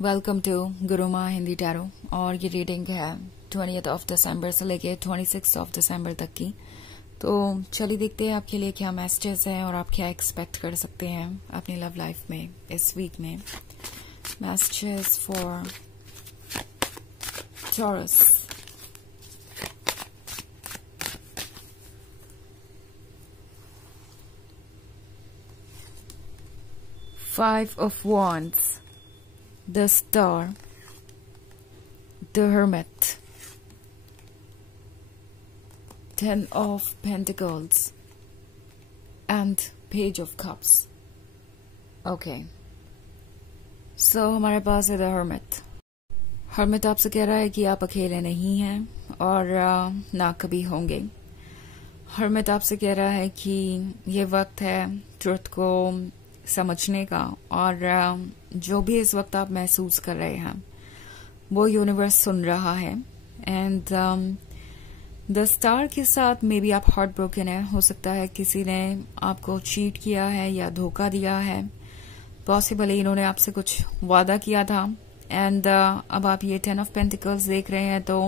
Welcome to Guruma Hindi tarot. और ये reading है 20 दिसंबर से लेके 26 दिसंबर तक की। तो चलिए देखते हैं आपके लिए क्या मैसेजेस हैं और आप क्या एक्सपेक्ट कर सकते हैं अपनी लव लाइफ में इस वीक में। Messages for taurus. Five of Wands, the Star, the Hermit, Ten of Pentacles, and Page of Cups. Okay. So हमारे पास है The Hermit. Hermit आपसे कह रहा है कि आप अकेले नहीं हैं और ना कभी होंगे। Hermit आपसे कह रहा है कि ये वक्त है ट्रुथ को समझने का और जो भी इस वक्त आप महसूस कर रहे हैं वो यूनिवर्स सुन रहा है। एंड द स्टार के साथ मे बी आप हार्ट ब्रोकन है। हो सकता है किसी ने आपको चीट किया है या धोखा दिया है। पॉसिबली इन्होंने आपसे कुछ वादा किया था एंड अब आप ये 10 ऑफ पेंटिकल्स देख रहे हैं तो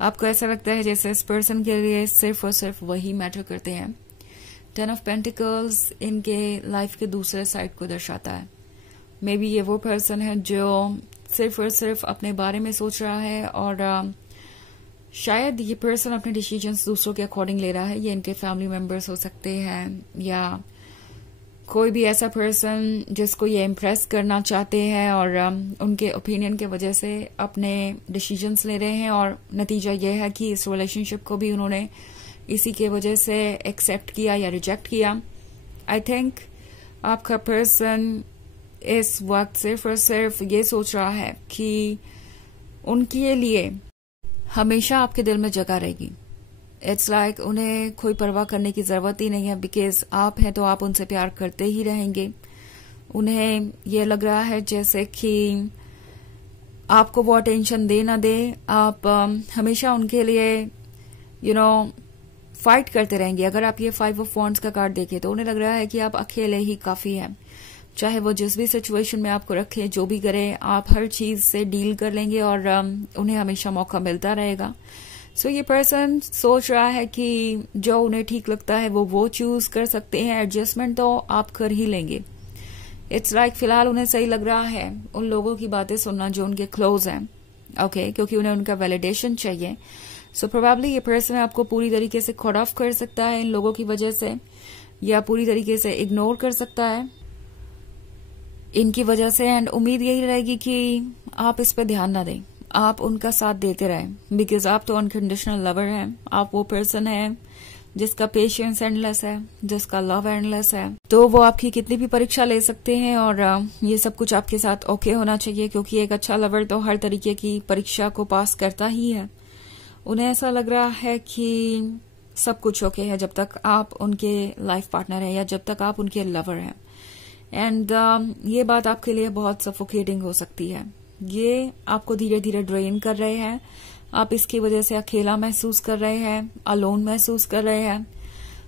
आपको ऐसा लगता है जैसे इस पर्सन के लिए सिर्फ और सिर्फ वही मैटर करते हैं। 10 ऑफ पेंटिकल्स इनके लाइफ के दूसरे साइड को दर्शाता है। मे बी ये वो पर्सन है जो सिर्फ और सिर्फ अपने बारे में सोच रहा है और शायद ये पर्सन अपने डिसीजंस दूसरों के अकॉर्डिंग ले रहा है। ये इनके फैमिली मेंबर्स हो सकते हैं या कोई भी ऐसा पर्सन जिसको ये इम्प्रेस करना चाहते हैं और उनके ओपिनियन के वजह से अपने डिसीजंस ले रहे हैं और नतीजा ये है कि इस रिलेशनशिप को भी उन्होंने इसी के वजह से एक्सेप्ट किया या रिजेक्ट किया। आई थिंक आपका पर्सन इस वक्त सिर्फ और सिर्फ ये सोच रहा है कि उनके लिए हमेशा आपके दिल में जगह रहेगी। इट्स लाइक उन्हें कोई परवाह करने की जरूरत ही नहीं है बिकॉज आप हैं तो आप उनसे प्यार करते ही रहेंगे। उन्हें ये लग रहा है जैसे कि आपको वो अटेंशन दे ना दे आप हमेशा उनके लिए फाइट करते रहेंगे। अगर आप ये 5 ऑफ वॉन्ड्स का कार्ड देखें तो उन्हें लग रहा है कि आप अकेले ही काफी हैं। चाहे वो जिस भी सिचुएशन में आपको रखे, जो भी करे, आप हर चीज से डील कर लेंगे और उन्हें हमेशा मौका मिलता रहेगा। सो ये पर्सन सोच रहा है कि जो उन्हें ठीक लगता है वो चूज कर सकते हैं। एडजस्टमेंट तो आप कर ही लेंगे। इट्स लाइक फिलहाल उन्हें सही लग रहा है उन लोगों की बातें सुनना जो उनके क्लोज हैं। ओके, क्योंकि उन्हें उनका वैलिडेशन चाहिए। सो प्रोबेबली ये पर्सन आपको पूरी तरीके से कट ऑफ कर सकता है इन लोगों की वजह से या पूरी तरीके से इग्नोर कर सकता है इनकी वजह से। एंड उम्मीद यही रहेगी कि आप इस पे ध्यान ना दें, आप उनका साथ देते रहें बिकॉज आप तो अनकंडीशनल लवर हैं। आप वो पर्सन है जिसका पेशेंस एंडलेस है, जिसका लव एंडलेस है। तो वो आपकी कितनी भी परीक्षा ले सकते हैं और ये सब कुछ आपके साथ ओके होना चाहिए क्योंकि एक अच्छा लवर तो हर तरीके की परीक्षा को पास करता ही है। उन्हें ऐसा लग रहा है कि सब कुछ ओके है जब तक आप उनके लाइफ पार्टनर हैं या जब तक आप उनके लवर हैं। एंड ये बात आपके लिए बहुत सफोकेटिंग हो सकती है। ये आपको धीरे धीरे ड्रेन कर रहे हैं। आप इसकी वजह से अकेला महसूस कर रहे हैं, अलोन महसूस कर रहे हैं।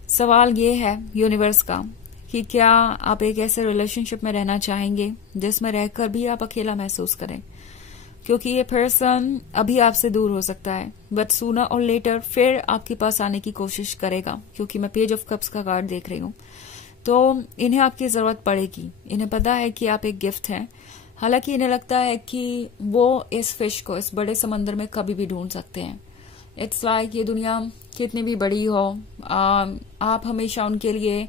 सवाल ये है यूनिवर्स का कि क्या आप एक ऐसे रिलेशनशिप में रहना चाहेंगे जिसमें रहकर भी आप अकेला महसूस करें, क्योंकि ये पर्सन अभी आपसे दूर हो सकता है बट सूनर और लेटर फिर आपके पास आने की कोशिश करेगा क्योंकि मैं पेज ऑफ कप्स का कार्ड देख रही हूँ। तो इन्हें आपकी जरूरत पड़ेगी। इन्हें पता है कि आप एक गिफ्ट हैं। हालांकि इन्हें लगता है कि वो इस फिश को इस बड़े समंदर में कभी भी ढूंढ सकते हैं। इट्स लाइक ये दुनिया कितनी भी बड़ी हो आप हमेशा उनके लिए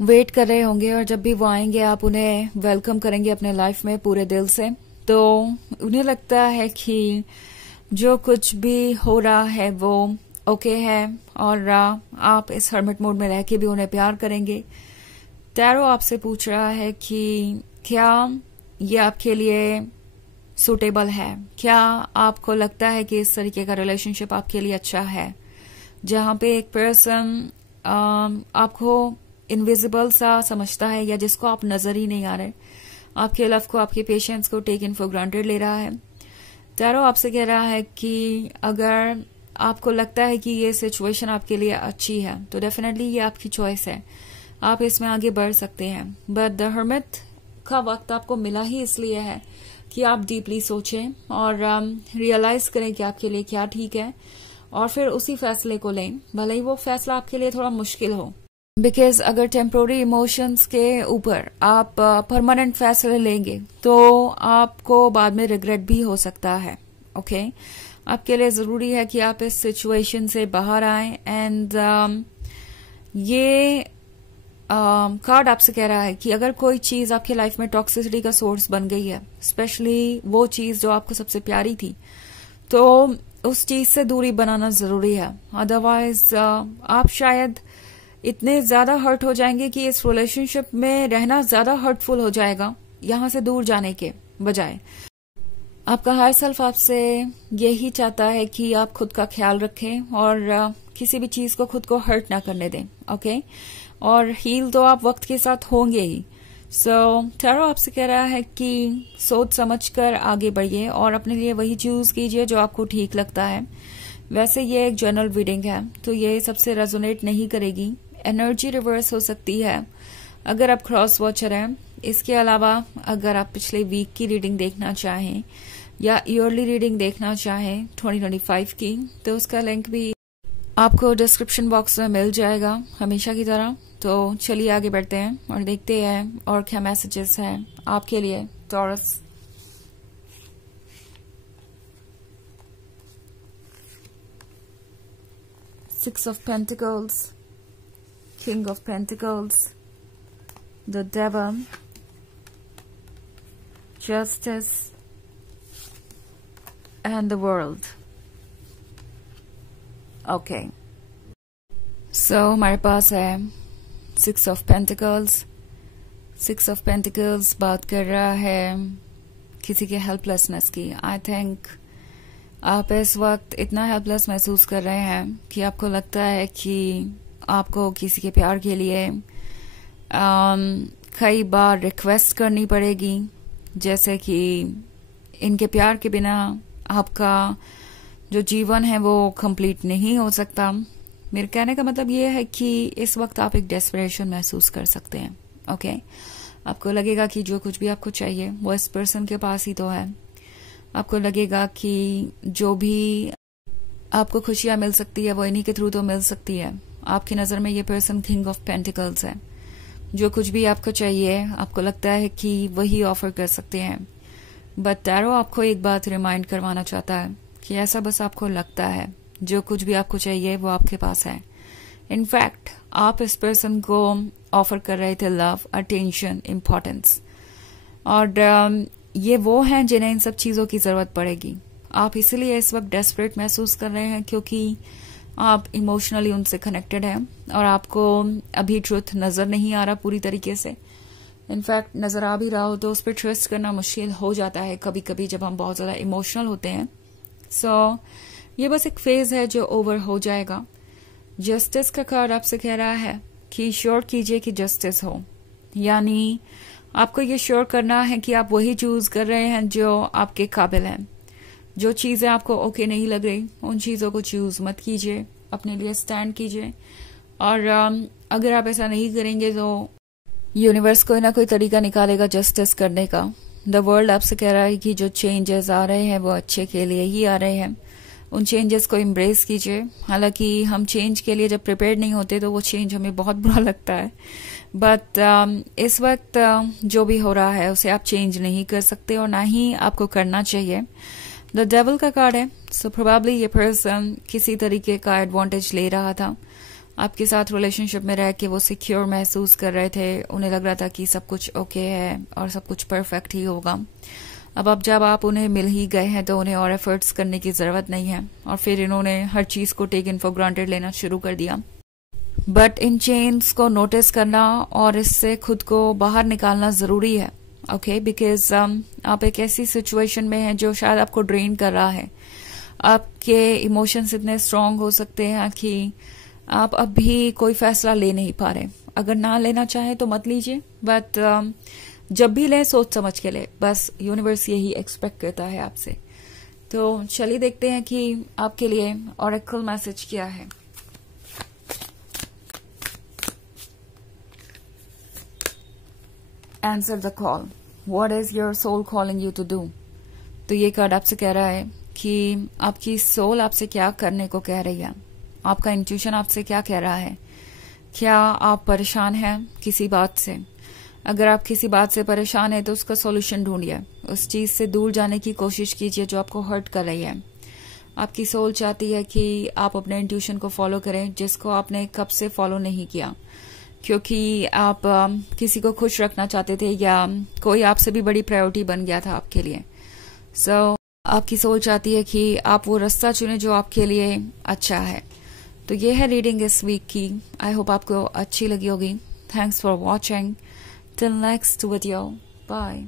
वेट कर रहे होंगे और जब भी वो आएंगे आप उन्हें वेलकम करेंगे अपने लाइफ में पूरे दिल से। तो उन्हें लगता है कि जो कुछ भी हो रहा है वो ओके है और आप इस हर्मिट मोड में रह के भी उन्हें प्यार करेंगे। टैरो आपसे पूछ रहा है कि क्या ये आपके लिए सूटेबल है, क्या आपको लगता है कि इस तरीके का रिलेशनशिप आपके लिए अच्छा है जहां पे एक पर्सन आपको इनविजिबल सा समझता है या जिसको आप नजर ही नहीं आ रहे, आपके लव को, आपके पेशेंस को टेक इन फॉर ग्रांटेड ले रहा है। टैरो आपसे कह रहा है कि अगर आपको लगता है कि ये सिचुएशन आपके लिए अच्छी है तो डेफिनेटली ये आपकी चॉइस है, आप इसमें आगे बढ़ सकते हैं। बट द हर्मिट का वक्त आपको मिला ही इसलिए है कि आप डीपली सोचें और रियलाइज करें कि आपके लिए क्या ठीक है, और फिर उसी फैसले को लें, भले ही वो फैसला आपके लिए थोड़ा मुश्किल हो। बिकॉज अगर टेम्पोररी इमोशंस के ऊपर आप परमानेंट फैसले लेंगे तो आपको बाद में रिग्रेट भी हो सकता है। ओके आपके लिए जरूरी है कि आप इस सिचुएशन से बाहर आएं। एंड ये कार्ड आपसे कह रहा है कि अगर कोई चीज आपकी लाइफ में टॉक्सिसिटी का सोर्स बन गई है, स्पेशली वो चीज जो आपको सबसे प्यारी थी, तो उस चीज से दूरी बनाना जरूरी है। अदरवाइज आप शायद इतने ज्यादा हर्ट हो जाएंगे कि इस रिलेशनशिप में रहना ज्यादा हर्टफुल हो जाएगा यहां से दूर जाने के बजाय। आपका हायर सेल्फ आपसे यही चाहता है कि आप खुद का ख्याल रखें और किसी भी चीज को खुद को हर्ट ना करने दें। ओके और हील तो आप वक्त के साथ होंगे ही। सो टैरो आपसे कह रहा है कि सोच समझकर आगे बढ़िए और अपने लिए वही चूज कीजिए जो आपको ठीक लगता है। वैसे ये एक जनरल रीडिंग है तो ये सबसे रेजोनेट नहीं करेगी, एनर्जी रिवर्स हो सकती है अगर आप क्रॉस वॉचर हैं। इसके अलावा अगर आप पिछले वीक की रीडिंग देखना चाहें या ईयरली रीडिंग देखना चाहें 2025 की, तो उसका लिंक भी आपको डिस्क्रिप्शन बॉक्स में मिल जाएगा हमेशा की तरह। तो चलिए आगे बढ़ते हैं और देखते हैं और क्या मैसेजेस हैं आपके लिए taurus. Six of Pentacles, King of Pentacles, the Devil, Justice, and the World. Okay. So हमारे पास है Six of Pentacles. Six of Pentacles बात कर रहा है किसी के हेल्पलेसनेस की। आई थिंक आप इस वक्त इतना हेल्पलेस महसूस कर रहे हैं कि आपको लगता है कि आपको किसी के प्यार के लिए कई बार रिक्वेस्ट करनी पड़ेगी, जैसे कि इनके प्यार के बिना आपका जो जीवन है वो कंप्लीट नहीं हो सकता। मेरे कहने का मतलब ये है कि इस वक्त आप एक डेस्परेशन महसूस कर सकते हैं। ओके आपको लगेगा कि जो कुछ भी आपको चाहिए वो इस पर्सन के पास ही तो है। आपको लगेगा कि जो भी आपको खुशियां मिल सकती है वो इन्हीं के थ्रू तो मिल सकती है। आपकी नजर में ये पर्सन किंग ऑफ पेंटिकल्स है। जो कुछ भी आपको चाहिए आपको लगता है कि वही ऑफर कर सकते हैं। बट टैरो आपको एक बात रिमाइंड करवाना चाहता है कि ऐसा बस आपको लगता है, जो कुछ भी आपको चाहिए वो आपके पास है। इनफैक्ट आप इस पर्सन को ऑफर कर रहे थे लव, अटेंशन, इम्पोर्टेंस, और ये वो हैं जिन्हें इन सब चीजों की जरूरत पड़ेगी। आप इसीलिए इस वक्त डेस्परेट महसूस कर रहे हैं क्योंकि आप इमोशनली उनसे कनेक्टेड हैं और आपको अभी ट्रुथ नजर नहीं आ रहा पूरी तरीके से। इनफैक्ट नजर आ भी रहा हो तो उस पर ट्रस्ट करना मुश्किल हो जाता है कभी कभी जब हम बहुत ज्यादा इमोशनल होते हैं। सो ये बस एक फेज है जो ओवर हो जाएगा। जस्टिस का कार्ड आपसे कह रहा है कि श्योर कीजिए कि जस्टिस हो, यानी आपको ये श्योर करना है कि आप वही चूज कर रहे हैं जो आपके काबिल हैं। जो चीजें आपको ओके नहीं लग रही उन चीजों को चूज मत कीजिए, अपने लिए स्टैंड कीजिए। और अगर आप ऐसा नहीं करेंगे तो यूनिवर्स कोई ना कोई तरीका निकालेगा जस्टिस करने का। द वर्ल्ड आपसे कह रहा है कि जो चेंजेस आ रहे हैं वो अच्छे के लिए ही आ रहे हैं। उन चेंजेस को एम्ब्रेस कीजिए। हालांकि हम चेंज के लिए जब प्रिपेयर्ड नहीं होते तो वो चेंज हमें बहुत बुरा लगता है, बट इस वक्त जो भी हो रहा है उसे आप चेंज नहीं कर सकते और ना ही आपको करना चाहिए। द डेविल का कार्ड है, सो प्रोबेबली ये पर्सन किसी तरीके का एडवांटेज ले रहा था। आपके साथ रिलेशनशिप में रह के वो सिक्योर महसूस कर रहे थे, उन्हें लग रहा था कि सब कुछ ओके है और सब कुछ परफेक्ट ही होगा। अब जब आप उन्हें मिल ही गए हैं तो उन्हें और एफर्ट्स करने की जरूरत नहीं है, और फिर इन्होंने हर चीज को टेकन फॉर ग्रांटेड लेना शुरू कर दिया। बट इन चेन्स को नोटिस करना और इससे खुद को बाहर निकालना जरूरी है। ओके बिकॉज आप एक ऐसी सिचुएशन में हैं जो शायद आपको ड्रेन कर रहा है। आपके इमोशंस इतने स्ट्रांग हो सकते हैं कि आप अब भी कोई फैसला ले नहीं पा रहे। अगर ना लेना चाहे तो मत लीजिए, बट जब भी ले सोच समझ के ले। बस यूनिवर्स यही एक्सपेक्ट करता है आपसे। तो चलिए देखते हैं कि आपके लिए ऑरेकल मैसेज क्या है। Answer the call. What is your soul calling you to do? तो ये कार्ड आपसे कह रहा है कि आपकी सोल आपसे क्या करने को कह रही है, आपका इंट्यूशन आपसे क्या कह रहा है। क्या आप परेशान हैं किसी बात से? अगर आप किसी बात से परेशान हैं तो उसका सॉल्यूशन ढूंढिए, उस चीज से दूर जाने की कोशिश कीजिए जो आपको हर्ट कर रही है। आपकी सोल चाहती है कि आप अपने इंट्यूशन को फॉलो करें, जिसको आपने कब से फॉलो नहीं किया, क्योंकि आप किसी को खुश रखना चाहते थे या कोई आपसे भी बड़ी प्रायोरिटी बन गया था आपके लिए। सो आपकी सोल चाहती है कि आप वो रास्ता चुने जो आपके लिए अच्छा है। तो ये है रीडिंग इस वीक की। आई होप आपको अच्छी लगी होगी। Thanks for watching. Till next video, bye.